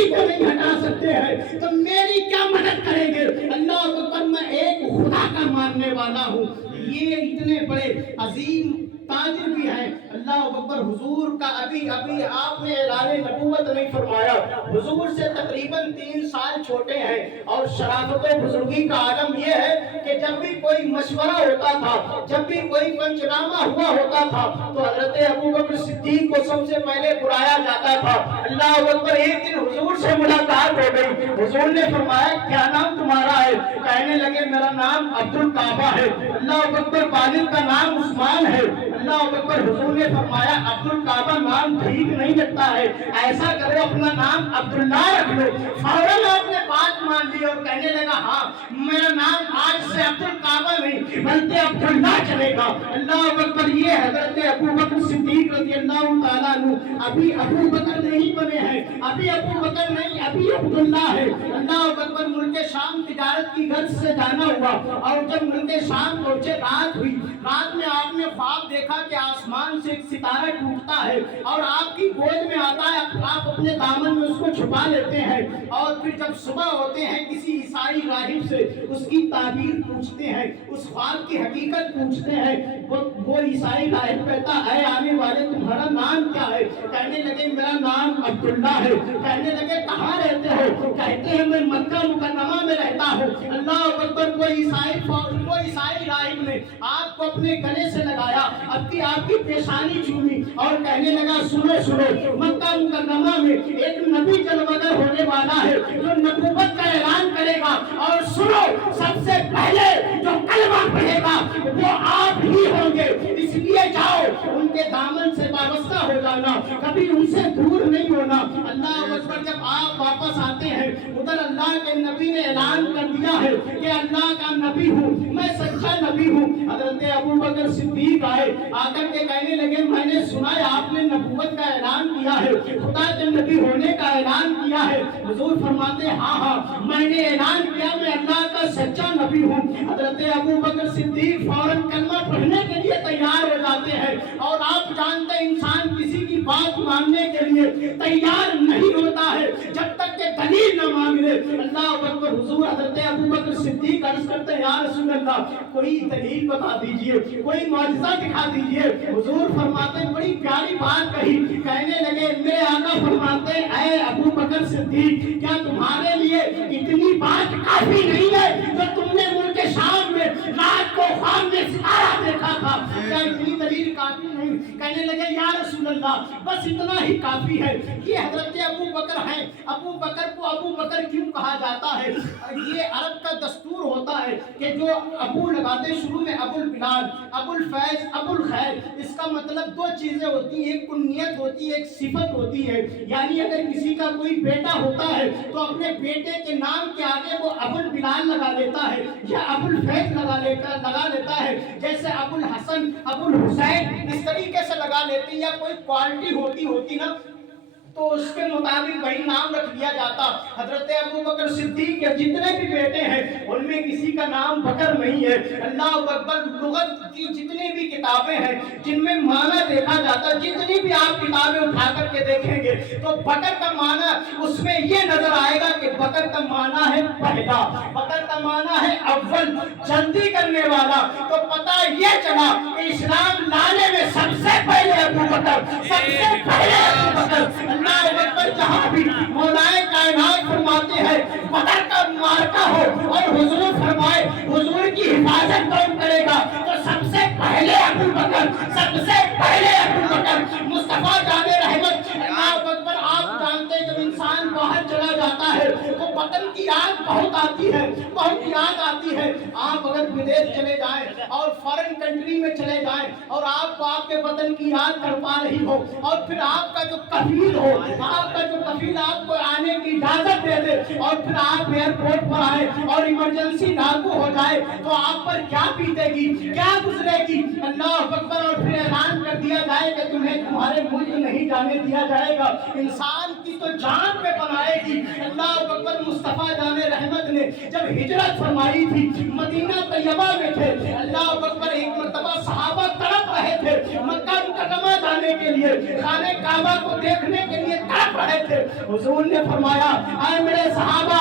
نبی کو نہیں ہٹا سکتے ہیں تو میری کیا مدد کریں گے؟ اللہ اکبر، میں ایک خدا کا ماننے والا ہوں۔ یہ اتنے بڑے عظیم تاجر بھی ہیں۔ اللہ اکبر، حضور کا ابھی آپ نے اعلان نبوت نہیں فرمایا، حضور سے تقریباً 3 سال چھوٹے ہیں، اور شرافت و بزرگی کا عالم یہ ہے کہ جب بھی کوئی مشورہ ہوتا تھا، جب بھی کوئی پنچنامہ ہوا ہوتا تھا تو حضرت ابوبکر صدیق کو سب سے پہلے بلایا جاتا تھا۔ اللہ اکبر، ایک دن حضور سے ملاقات ہو گئی، حضور نے فرمایا کیا نام تمہارا ہے؟ کہنے لگے میرا نام عبدالکعبہ ہے۔ اللہ اکبر، والد کا نام عثمان ہے۔ اللہ اکبر، حضور نے فرمایا عبدالکعبہ نام ٹھیک نہیں لگتا ہے، ایسا کرو اپنا نام عبداللہ رکھ لو۔ فوراً آپ نے بات مان لی اور کہنے لگا ہاں میرا نام آج سے عبدالکعبہ نہیں بلکہ عبداللہ چلے گا۔ اللہ اکبر، یہ حضرت ابوبکر صدیق رضی اللہ تعالیٰ عنہ ابھی ابو بکر نہیں بنے ہیں، ابھی ابو بکر نہیں، ابھی عبداللہ ہے۔ اللہ اکبر، ملک شام تجارت کی غرض سے جانا ہوا، اور جب ملک شام پہنچے رات ہوئی، رات میں آپ نے خواب دیکھا کہ آسمان سے ایک ستارہ ٹوٹتا ہے اور آپ کی گود میں آتا ہے، آپ اپنے دامن میں اس کو چھپا لیتے ہیں، اور پھر جب صبح ہوتے ہیں کسی عیسائی راہب سے اس کی تعبیر پوچھتے ہیں، اس خواب کی حقیقت پوچھتے ہیں۔ وہ عیسائی راہب کہتا اے آنے والے تمہارا نام کیا ہے؟ کہنے لگے میرا نام عبداللہ ہے۔ کہنے لگے کہاں رہتے ہو؟ کہتے ہیں میں مکہ مکرمہ میں رہتا ہوں۔ اللہ اکبر، وہ عیسائی راہب نے آپ کو اپنے گلے سے لگایا، اب کی آپ کی پیشانی چومی اور کہنے لگا سنو مکہ مکرمہ میں ایک نبی جلوگر ہونے والا ہے جو نبوت کا اعلان کرے گا، اور سنو سب سے پہلے جو کلمہ پڑھے گا وہ آپ ہی ہوں گے، اس لیے جاؤ ان کے دامن سے وابستہ ہو جانا، کبھی ان سے دور نہیں ہونا۔ اللہ اکبر، جب آپ واپس آتے ہیں ادھر اللہ کے نبی نے اعلان کر دیا ہے کہ اللہ کا نبی ہوں میں، سچا نبی ہوں۔ حضرت ابوبکر صدیق آئے، آ کر کے کہنے لگے میں نے سنا ہے آپ نے نبوت کا اعلان کیا ہے، خدا کے نبی ہونے کا اعلان کیا ہے۔ حضور فرماتے ہاں میں نے اعلان کیا میں اللہ کا سچا نبی ہوں۔ حضرت ابوبکر صدیق فوراً کلمہ پڑھنے کے لیے تیار ہو جاتے ہیں، اور آپ جانتے ہیں انسان کسی کی بات ماننے کے لیے تیار نہیں ہوتا ہے جب تک کہ دلیل نہ مانگ لے۔ اللہ اکبر، حضور حضرت ابوبکر صدیق عرض کرتے ہیں یا رسول اللہ کوئی دلیل بتا دیجئے، کوئی معجزہ دکھا دیجئے۔ حضور فرماتے ہیں بڑی پیاری بات کہی، کہنے لگے میرے آقا فرماتے ہیں اے ابوبکر صدیق کیا تمہارے لیے اتنی بات کافی نہیں ہے جو تم نے ملک شام میں رات کو خواب میں ستارہ دیکھا تھا؟ کیا اتنی دلیل کافی نہیں؟ کہنے لگے یا رسول اللہ بس اتنا ہی کافی ہے۔ یہ حضرت ابو بکر ہیں، ابو بکر کو ابو بکر کیوں کہا جاتا ہے؟ یہ عرب کا دستور ہوتا ہے کہ جو ابو لگاتے شروع میں ابو البلال، ابو الفیض، ابو الخیر، اس کا مطلب 2 چیزیں ہوتی ہیں، ایک کنیت ہوتی ہے، ایک صفت ہوتی ہے۔ یعنی اگر کسی کا کوئی بیٹا ہوتا ہے تو اپنے بیٹے کے نام کے آگے وہ ابو البلال لگا لیتا ہے یا ابو الفیض لگا لیتا ہے، جیسے ابو الحسن، ابو الحسین اس طریقے سے لگا لیتے ہیں، یا کوئی کوالٹی ہوتی نا تو اس کے مطابق وہی نام رکھ دیا جاتا۔ حضرت ابوبکر صدیق کے جتنے بھی بیٹے ہیں ان میں کسی کا نام بکر نہیں ہے۔ اللہ اکبر، لغت کی جتنی بھی کتابیں ہیں جن میں معنی دیکھا جاتا، جتنی بھی آپ کتابیں اٹھا کر کے دیکھیں گے تو بکر کا معنی اس میں یہ نظر آئے گا کہ بکر کا معنی ہے پہلا، بکر کا معنی ہے اول، جلدی کرنے والا۔ تو پتہ یہ چلا کہ اسلام لانے میں سب سے پہلے ابوبکر، سب سے پہلے ابوبکر۔ اللہ اکبر، جہاں بھی مولا کائنات فرماتے ہیں بدر کا معرکہ ہو اور حضور فرمائے حضور کی حفاظت کون کرے گا تو سب سے پہلے ابو بکر، سب سے پہلے ابو بکر مصطفیٰ جان رحمت۔ اللہ اکبر، آپ جانتے ہیں جب انسان باہر چلا جاتا ہے تو وطن کی یاد بہت آتی ہے، بہت یاد آتی ہے۔ آپ اگر ودیش چلے جائیں اور فارن کنٹری میں چلے جائیں اور آپ کو آپ کے وطن کی یاد کر پا رہی ہو، اور پھر آپ کا جو کفیل ہو، آپ کا جو کفیل آپ کو آنے کی اجازت دے دے اور پھر آپ ایئرپورٹ پر آئے اور ایمرجنسی لاگو ہو جائے تو آپ پر کیا بیتے گی، کیا گزرے گی؟ اللہ اکبر، اور پھر اعلان کر دیا جائے کہ تمہیں تمہارے ملک نہیں جانے دیا جائے گا۔ انسان کی تو جان پہ بنائے گی۔ اللہ اکبر، مصطفیٰ جان رحمت نے جب ہجرت فرمائی تھی مدینہ طیبہ میں تھے، اللہ اکبر، ایک مرتبہ صحابہ تڑپ رہے تھے، مکہ مکرمہ جانے जाने के लिए, खाने काबा को देखने के लिए तड़प रहे थे। हुजूर ने फरमाया, ऐ मेरे सहाबा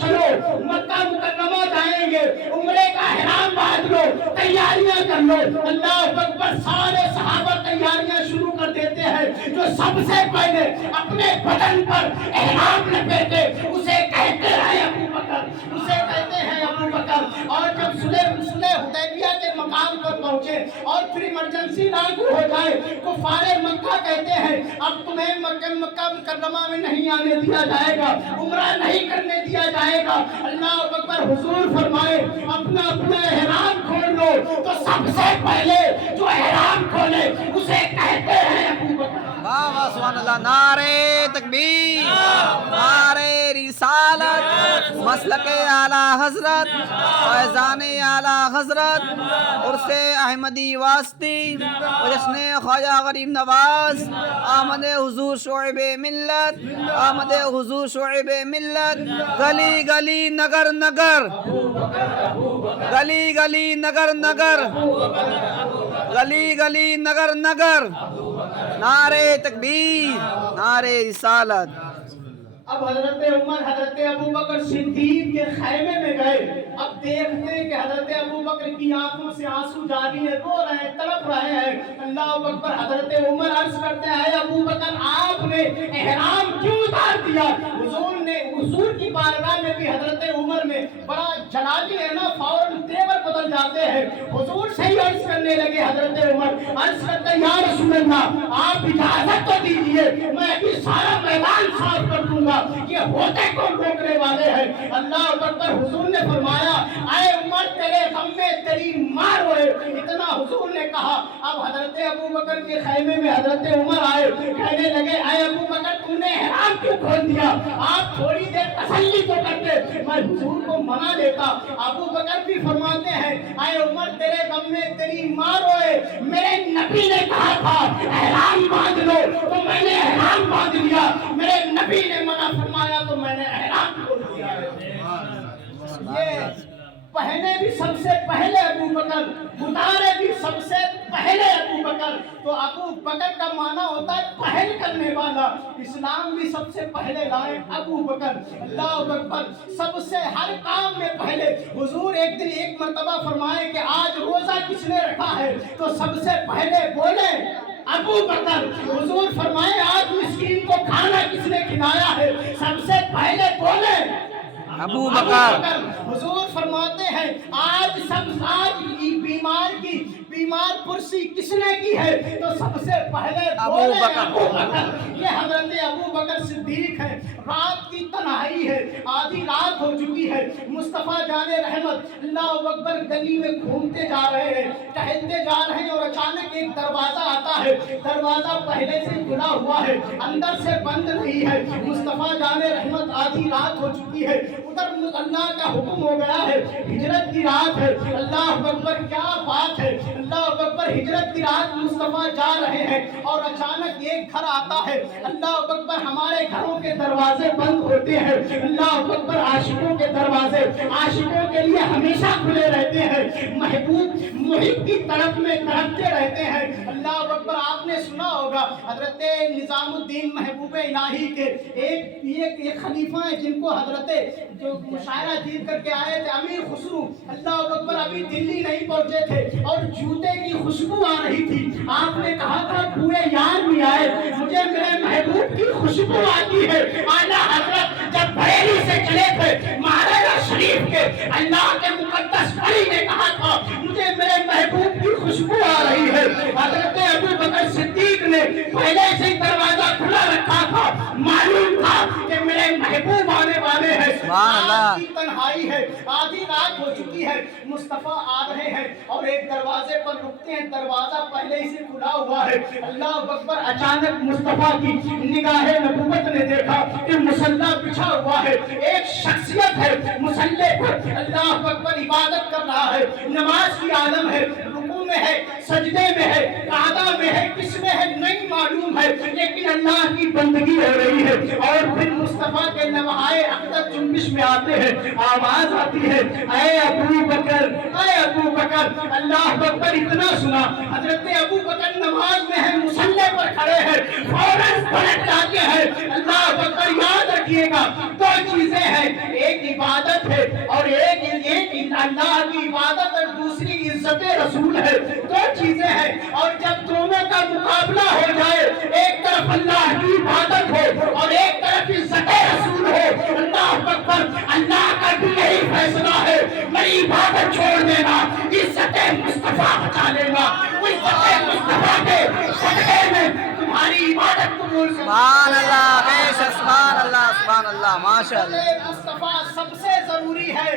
चलो मक्का मुकर्रमा जाएंगे, उम्रे का ihram बांध लो, तैयारियां कर लो। अल्लाह अकबर। सारे सहाबा तैयारियां शुरू कर देते हैं। जो सबसे पहले अपने बदन पर ihram लपेटे उसे कहते हैं अबू बकर, उसे कहते हैं अबू बकर। और जब सुलह हुदैबिया के मकाम पर पहुंचे और फिर इमरजेंसी लागू हो जाए, कुफारे मक्का कहते हैं अब तुम्हें मक्का मुकर्रमा में नहीं आने दिया जाएगा, उम्रा नहीं करने दिया जाएगा। अल्लाह अकबर। हुजूर फरमाए अपना अपना ihram खोल लो। तो सबसे पहले जो ihram खोले उसे कहते हैं अबू बकर। वाह वाह सुभान अल्लाह। नारे तकबीर, नारे रिसालत, मसलके आला हजरत, फैज़ान आला हजरत, उर्से अहमदी वास्ती, जश्न ख्वाजा गरीब नवाज, आमद हुजूर शोएब मिल्लत, आमद हुजूर शोएब मिल्लत। गली गली नगर नगर, गली गली नगर नगर, गली गली नगर नगर, नारे तकबीर, नारे रिसालत। अब हजरत उमर हजरत अबू बकर सिद्दीक के खैमे में गए। अब देखते हैं कि हजरत अबू बकर की आंखों से आंसू जारी है, रो रहे हैं, तड़प रहे हैं। अल्लाह अकबर। हजरत उमर अर्ज करते हैं, अबू बकर आपने ihram क्यों उतार दिया? हुजूर की बारगाह में भी हजरत उमर में बड़ा जलाली है ना, फौरन तेवर बदल जाते हैं। हुजूर से ही अर्ज करने लगे हजरत उमर, अर्ज करते या रसूल अल्लाह आप इजाजत तो दीजिए, मैं अभी सारा मैदान साफ कर दूंगा, ये होते कौन रोकने वाले हैं? अल्लाह अकबर। हुजूर ने फरमाया, ऐ उमर तेरे गम में तेरी मां रोए। इतना हुजूर ने कहा। अब हजरत अबू बकर के खैमे में हजरत उमर आए, कहने लगे, ऐ अबू बकर तुमने ihram क्यों खोल दिया? आप थोड़ी देर तसल्ली तो करते, मैं हुजूर को मना लेता। अबू बकर भी फरमाते हैं, ऐ उमर तेरे गम में तेरी मां रोए, मेरे नबी ने कहा था ihram बांध लो, तो मैंने ihram बांध लिया। मेरे नबी ने मना फरमाया तो मैंने ihram खोल दिया। ये पहले भी सबसे पहले अबू बकर, उतारे भी सबसे पहले अबू बकर। तो अबू बकर का माना होता है पहल करने वाला। इस्लाम भी सबसे पहले लाए अबू बकर। अल्लाह अकबर। सबसे हर काम में पहले। हुजूर एक दिन एक मर्तबा फरमाए कि आज रोजा किसने रखा है? तो सबसे पहले बोले अबू बकर। हुजूर फरमाए आज मिस्कीन को खाना किसने खिलाया है? सबसे पहले बोले अबू बकर। हुजूर फरमाते हैं आज बीमार पुरसी किसने की है? तो सबसे पहले अबू बकर। ये हजरत अबू बकर सिद्दीक है। रात की तन्हाई है, आधी रात हो चुकी है। मुस्तफा जाने रहमत अल्लाह अकबर गली में घूमते जा रहे हैं, टहलते जा रहे हैं और अचानक एक दरवाजा आता है। दरवाजा पहले से खुला हुआ है, अंदर से बंद नहीं है। मुस्तफा जाने रहमत आधी रात हो चुकी है, उधर अल्लाह का हुक्म हो गया है, हिजरत की रात है। अल्लाह अकबर क्या बात है। अल्लाह अकबर हिजरत की रात मुस्तफा जा रहे हैं और अचानक एक घर आता है। अल्लाह अकबर हमारे घरों के दरवाजे बंद होते हैं, अल्लाह अकबर आशिकों के दरवाजे आशिकों के लिए हमेशा खुले रहते हैं। महबूब मुहिब की तरफ में तड़पते रहते हैं। अल्लाह अकबर। आपने सुना होगा हजरत निजामुद्दीन महबूब इलाही के एक खलीफा है जिनको हजरत जो मुशायरा जीत करके आए थे अमीर खुसरू। अल्लाह अकबर अभी दिल्ली नहीं पहुंचे थे और जूते की खुशबू आ रही थी। आपने कहा था पूरे यार भी आए, मुझे मेरे महबूब की खुशबू आती है। आला हजरत जब बरेली से चले थे महाराजा शरीफ के, अल्लाह के मुकद्दस वली ने कहा था मुझे मेरे महबूब की खुशबू आ रही है। हजरत अबू बकर सिद्दीक ने पहले से ही दरवाजा खुला रखा था, मालूम था कि मेरे महबूब आने वाले हैं। की तन्हाई है, आधी रात हो चुकी है, मुस्तफा आ रहे हैं और एक दरवाजे पर रुकते हैं। दरवाजा पहले ही से खुला हुआ है। अल्लाह अकबर। अचानक मुस्तफा की निगाहे नबूवत ने देखा कि मुसल्ला बिछा हुआ है, एक शख्सियत है मुसल्ले पर, अल्लाह अकबर इबादत कर रहा है, नमाज की आलम है, रुकू में है, सजदे में है, कादा में है, किस में है नहीं मालूम है, लेकिन अल्लाह की बंदगी हो रही है। और फिर मुस्तफा के नवाए अक़दस जुम्बिश में आते हैं, आवाज आती है ऐ अबू बकर, ऐ अबू बकर। अल्लाह अकबर। इतना सुना हजरत अबू बकर नमाज में है, पलट जाते हैं। अल्लाह अकबर, याद रखिएगा दो चीजें हैं, एक इबादत है और एक अल्लाह की इबादत और दूसरी इज्जत रसूल है। दो चीजें हैं और जब दोनों का मुकाबला हो जाए, एक तरफ अल्लाह की इबादत हो और एक तरफ इज्जत रसूल हो, अल्लाह अकबर, अल्लाह का भी यही फैसला है, मेरी इबादत छोड़ देना, इज्जत मुस्तफा बचा लेना। इज्जत मुस्तफा के सदके में तुम्हारी इबादत कबूल कर। सुभान अल्लाह, बेशक सुभान अल्लाह, सुभान अल्लाह, माशाअल्लाह। मुस्तफा सबसे जरूरी है,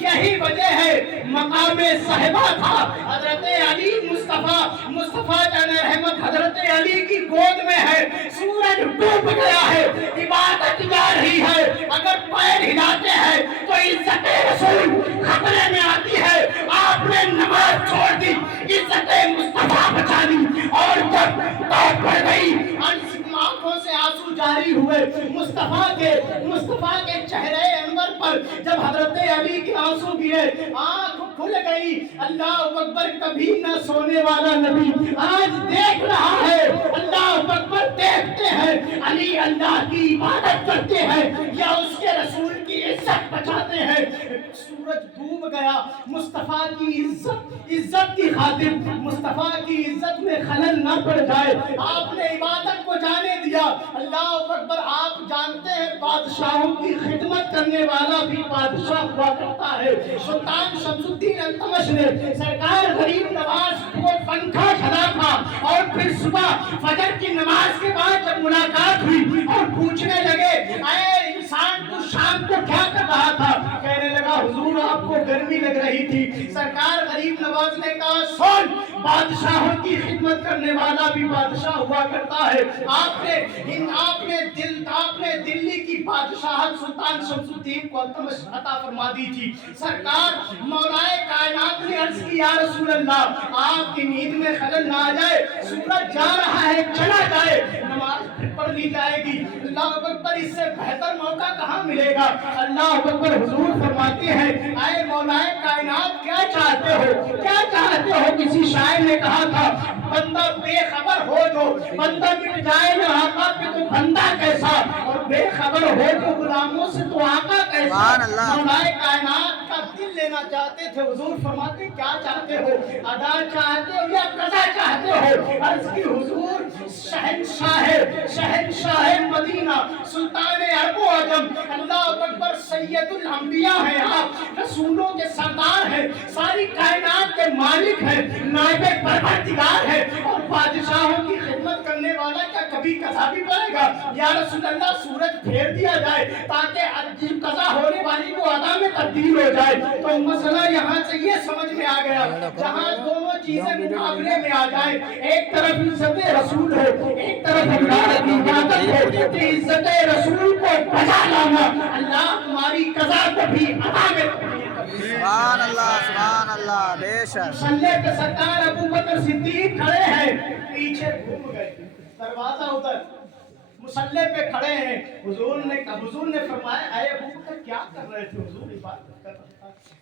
यही वजह है मकाम साहिबा था हजरत अली मुस्तफा जान रहमत हजरत अली की गोद में है। सूरज डूब गया है, इबादत जा रही है, अगर पैर हिलाते हैं तो इज्जत रसूल खतरे में आती है। आपने नमाज छोड़ दी, इज्जत मुस्तफा बचा ली और जब तौबा पड़ गई, आंखों से आंसू जारी हुए, मुस्तफा के चेहरे अनवर पर जब हजरत अली के आंसू गिरे, आंख खुल गई। अल्लाह अकबर, कभी न सोने वाला नबी आज देख रहा है। अल्लाह अकबर, देखते हैं अली अल्लाह की इबादत करते हैं या उसके रसूल की इज्जत बचाते हैं। सूरज डूब गया, मुस्तफा की इज्जत की खातिर, मुस्तफा की इज्जत में खलल न पड़ जाए, आपने इबादत को जाने दिया। अल्लाह अकबर, आप जानते हैं बादशाहों की खिदमत करने वाला भी बादशाह हुआ करता है। सुल्तान शमसुद्दीन अल्तमश ने सरकार गरीब नवाज को पंखा चला था और फिर सुबह फजर की नमाज के बाद जब मुलाकात हुई और पूछने लगे, ऐ इंसान तू शाम को क्या कर रहा था? कहने लगा, हुजूर आपको गर्मी लग रही थी। सरकार गरीब नवाज ने कहा, सुन, बादशाहों की खिदमत करने वाला भी बादशाह हुआ करता है। आपने दिल्ली की बादशाहत सुल्तान शमसुद्दीन को अल्तमश अता फरमा दी थी। सरकार मौलाए कायनात ने अर्ज की, या रसूल अल्लाह, आपकी नींद में खलल ना आ जाए, सूरज जा रहा है, चला जाए, नमाज फिर पढ़ ली जाएगी। अल्लाह अकबर, इससे बेहतर मौका कहाँ मिलेगा? अल्लाह अकबर हुजूर फरमाते हैं, आए मौलाए कायनात, क्या चाहते हो, क्या चाहते हो? किसी शायर ने कहा था, बंदा बेखबर हो जो बंदा मिट जाए ना आका पे तो बंदा कैसा, और बेखबर हो तो गुलामों से तो आका कैसा। मौलाए कायनात का दिल लेना चाहते थे। हुजूर फरमाते, क्या चाहते हो? अदा चाहते हो या कज़ा चाहते हो? अर्ज़ की, हुजूर शहंशाह मदीना, सुल्तान अरब व अजम, अल्लाह अकबर, सैयदुल अंबिया है आप, रसूलों के सरदार हैं, सारी कायनात के मालिक हैं, नायबे परवरदिगार है और बादशाहों की खिदमत करने वाला क्या कभी कज़ा भी पड़ेगा? या रसूल अल्लाह, सूरज फेर दिया जाए ताकि कज़ा होने वाली को अदा में तब्दील हो जाए। तो मसला यहाँ से ये समझ में आ गया, जहाँ दोनों चीजें मुकाबले में आ जाए, एक तरफ इज्जत रसूल हो, एक तरफ अल्लाह की इबादत हो, तो इज्जत रसूल को बचा लाना, अल्लाह तुम्हारी कज़ा को भी अदा में तब्दील कर देगा। सुभान अल्लाह, बेशक। मुसल्ले पे सरकार अबू बकर सिद्दीक खड़े हैं, पीछे घूम गए, दरवाजा उधर, मुसल्ले पे खड़े हैं। हुजूर ने फरमाया, ऐ अबू बकर, क्या कर रहे थे? हुजूर इबादत कर रहा था।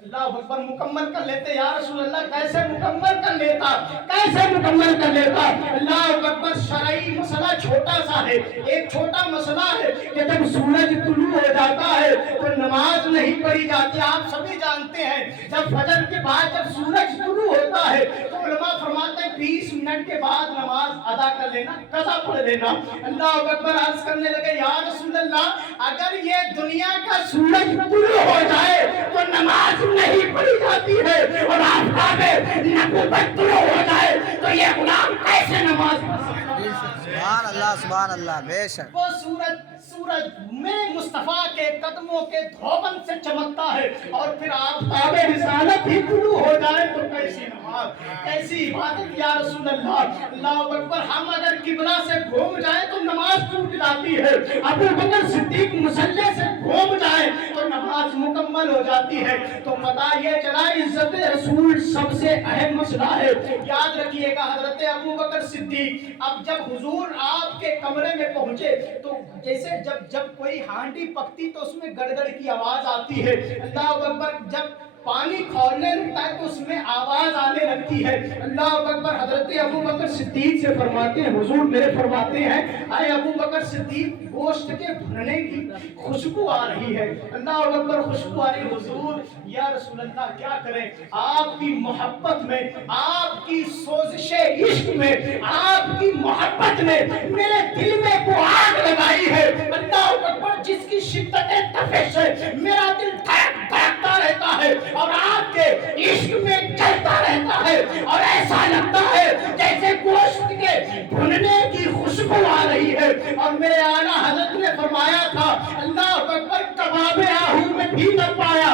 अल्लाह अकबर, मुकम्मल कर लेते। या रसूल अल्लाह, कैसे मुकम्मल कर लेता, कैसे मुकम्मल कर लेता? अल्लाह अकबर, शरई मसला छोटा सा है, एक छोटा मसला है कि जब सूरज तुलू हो जाता है तो नमाज नहीं पढ़ी जाती। आप सभी जानते हैं, जब फजर के बाद जब सूरज तुलू होता है तो उलमा फरमाते हैं 20 मिनट के बाद नमाज अदा कर लेना, कज़ा पढ़ लेना। अल्लाह अकबर अर्ज करने लगे, या रसूल अल्लाह, अगर ये दुनिया का सूरज तुलू हो जाए तो नमाज नहीं पढ़ी जाती है और आफताबे नबूवत तुलू हो जाए तो ये गुलाम कैसे नमाज पढ़ सकता है? सुभान अल्लाह, बेशक। वो सूरज में मुस्तफा के कदमों के धोबन से चमकता है और फिर आफताबे रिसालत ही तुलू हो जाए तो कैसी नमाज, कैसी इबादत? या रसूल अल्लाह, अल्लाह अकबर, हम अगर किबला से घूम जाए तो नमाज टूट जाती है, अबू बकर सिद्दीक मुसल्ले से घूम जाए तो नमाज मुकम्मल हो जाती है। तो पता ये चला, इज्जत रसूल सबसे अहम मसला है। याद रखिएगा, हजरत अबू बकर सिद्दीक, अब जब हुजूर आपके कमरे में पहुंचे तो जैसे जब कोई हांडी पकती तो उसमें गड़गड़ की आवाज आती है। अल्लाह अकबर, जब پانی کھولنے لگتا ہے تو اس میں آواز آنے لگتی ہے. اللہ اکبر. حضرت ابو بکر صدیق سے فرماتے ہیں, حضور میرے فرماتے ہیں, اے ابو بکر صدیق, گوشت کے بھننے کی خوشبو آ رہی ہے. اللہ اکبر, خوشبو آ رہی ہے. حضور یا رسول اللہ کیا کریں, آپ کی محبت میں, آپ کی سوزش عشق میں, آپ کی محبت نے میرے دل میں وہ آگ لگائی ہے. اللہ اکبر, جس کی شدت تپش ہے میرا دل دھڑکتا رہتا ہے اور آپ کے عشق میں جلتا رہتا ہے, اور ایسا لگتا ہے جیسے گوشت کے بھننے کی خوشبو آ رہی ہے. اور میرے اعلیٰ حضرت نے فرمایا تھا, اللہ اکبر, کباب آہو میں بھی نہ پایا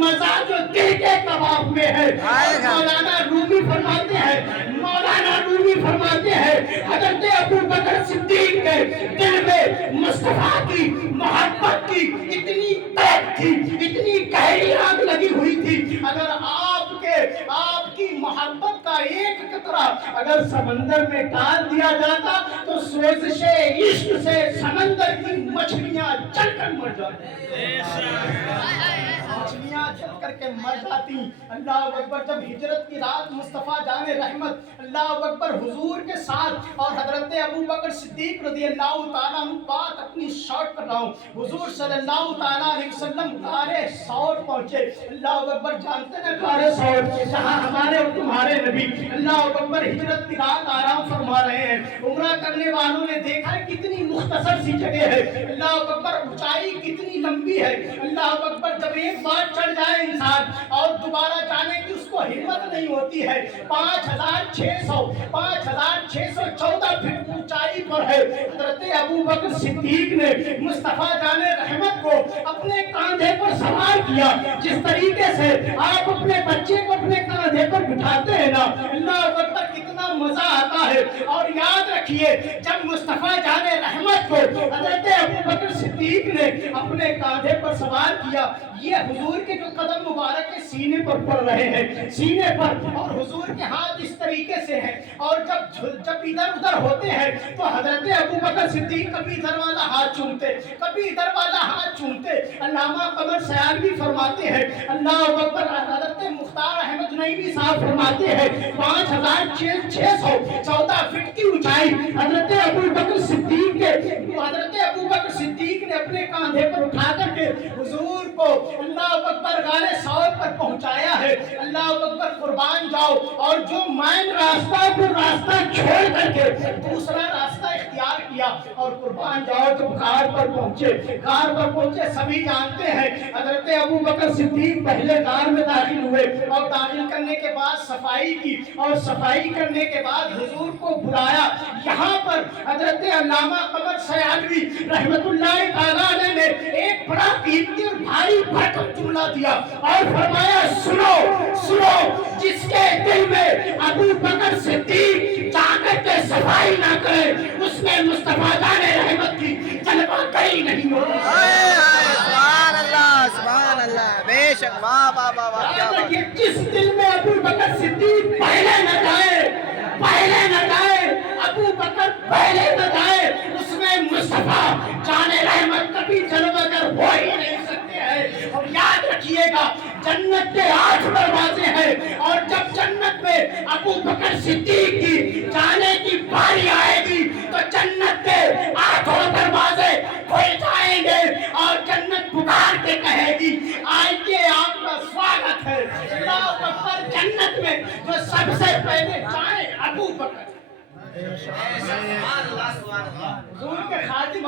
مزہ جو دل کے کباب میں ہے. مولانا رومی فرماتے ہیں, مولانا رومی فرماتے ہیں, حضرت ابو بکر صدیق کے دل میں مصطفیٰ کی محبت کی اتنی طاقت تھی, اتنی گہری آگ لگی ہوئی تھی. اگر آپ کی محبت کا ایک قطرہ اگر سمندر میں ڈال دیا جاتا تو سوزش عشق سے سمندر کی مچھلیاں جل کر مر جاتی, مچھلیاں جل کر کے مر جاتی. اللہ اکبر. جب ہجرت کی رات مصطفیٰ جان رحمت, اللہ اکبر, حضور کے ساتھ اور حضرت ابو بکر صدیق رضی اللہ تعالیٰ عنہ, بات اپنی شارٹ کر رہا ہوں, حضور صلی اللہ تعالیٰ علیہ وسلم غار ثور پہنچے. اللہ اکبر, جانتے ہیں غار ثور جہاں ہمارے اور تمہارے نبی اللہ اکبر ہجرت کی رات آرام فرما رہے ہیں. عمرہ کرنے والوں نے دیکھا ہے کتنی مختصر سی جگہ ہے. اللہ اکبر, اونچائی کتنی لمبی ہے. اللہ اکبر, جب ایک بار چڑھ جائے انسان اور دوبارہ جانے کی اس کو ہمت نہیں ہوتی ہے. 5614 فٹ اونچائی پر ہے. حضرت ابو بکر صدیق نے مصطفیٰ جان رحمت کو اپنے کاندھے پر سوار کیا. جس طریقے سے آپ اپنے بچے کو اپنے کاندھے پر بٹھاتے ہیں نا, اللہ اکبر, کتنا مزہ آتا ہے. اور یاد رکھیے, جب مصطفیٰ جان رحمت کو حضرت ابو بکر صدیق نے اپنے کاندھے پر سوار کیا, یہ حضور کے جو قدم مبارک کے سینے پر پڑ رہے ہیں, سینے پر, اور حضور کے ہاتھ اس طریقے سے ہیں. اور جب ادھر ادھر ہوتے ہیں تو حضرت ابو بکر صدیق کبھی ادھر والا ہاتھ چومتے, کبھی ادھر والا ہاتھ چومتے. علامہ قمر سیالوی فرماتے ہیں, اللہ اکبر, حضرت مختار احمد جنیدی صاحب فرماتے ہیں, 5614 فٹ کی اونچائی حضرت ابو بکر صدیق کے, حضرت ابو بکر صدیق نے اپنے کاندھے پر اٹھا کر کے حضور کو اللہ اکبر غار ثور پر پہنچایا ہے. اللہ اکبر, قربان جاؤ. اور جو مین راستہ کو راستہ چھوڑ کر کے دوسرا راستہ اختیار کیا اور قربان جاؤ جب غار پر پہنچے, سبھی جانتے ہیں حضرت ابو بکر صدیق پہلے غار میں داخل ہوئے اور داخل کرنے کے بعد صفائی کی, اور صفائی کرنے کے بعد حضور کو بلایا. یہاں پر حضرت علامہ قمر سیالوی رحمت اللہ تعالیٰ علیہ نے ایک بڑا قیمتی اور بھاری بھرکم جملہ دیا اور فرمایا, سنو, جس کے دل میں ابو بکر صدیق جا کر کے صفائی نہ کرے اس میں مصطفیٰ جان رحمت کی جلوہ گری نہیں ہوگی. سبحان اللہ, سبحان اللہ, بے شک, واہ واہ واہ واہ. جس دل میں ابو بکر صدیق پہلے نہ جائے, ابو بکر پہلے نہ جائے, اس میں مصطفیٰ جان رحمت کبھی جلوہ گر ہو ہی نہیں سکتے ہیں. اور یاد رکھیے گا, جنت کے 8 دروازے ہیں, اور جب جنت میں ابو بکر صدیق کی جانے کی باری آئے گی تو جنت کے 8 دروازے کھل جائیں گے اور جنت پکار کے کہے گی, آئیے, آپ کا سواگت ہے. اللہ اکبر, جنت میں جو سب سے پہلے جائیں ابو بکر, حضور کے خادم